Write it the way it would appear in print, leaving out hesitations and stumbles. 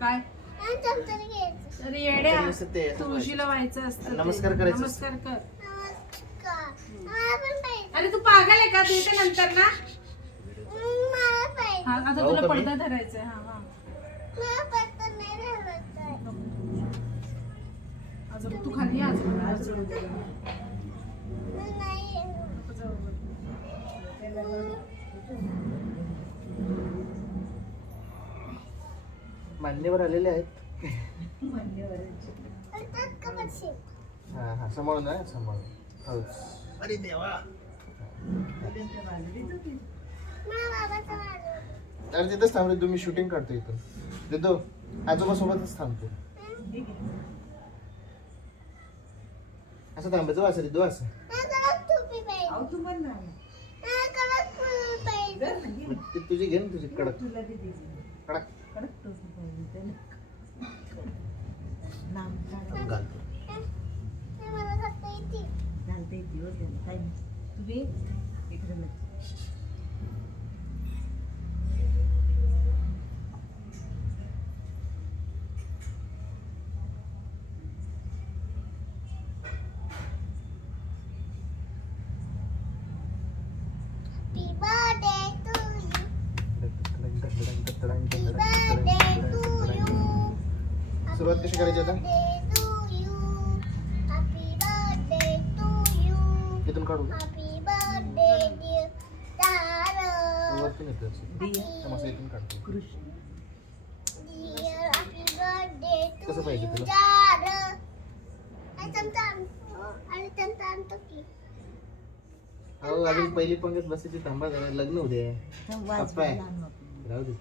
काय अरे येड्या तुळशीला व्हायचं असतं. नमस्कार करायचं. नमस्कार कर. अरे तू पागल आहे का? देते नंतर ना. हा आता तुला पडदा धरायचंय. हा हा अजून तू खाली मान्यवर आलेले आहेत. हा हा सांभाळून ना सांभाळून. अरे देवा अरे तिथंच थांबले तुम्ही शूटिंग काढतो इथून. देतो आजोबा सोबतच थांबतो. असं थांबायचं असं देतो असं. तुझी घे ना तुझी कडक कडक घालतो. घालते काय तुम्ही इकडे सुरुवात कशी करायची आता? इथून काढू वरतून येतं असं इथून काढतो. कसं पाहिजे तुला? अहो अजून पहिली पंगत बसायची. थांबा जरा लग्न होऊ दे. राहू दे.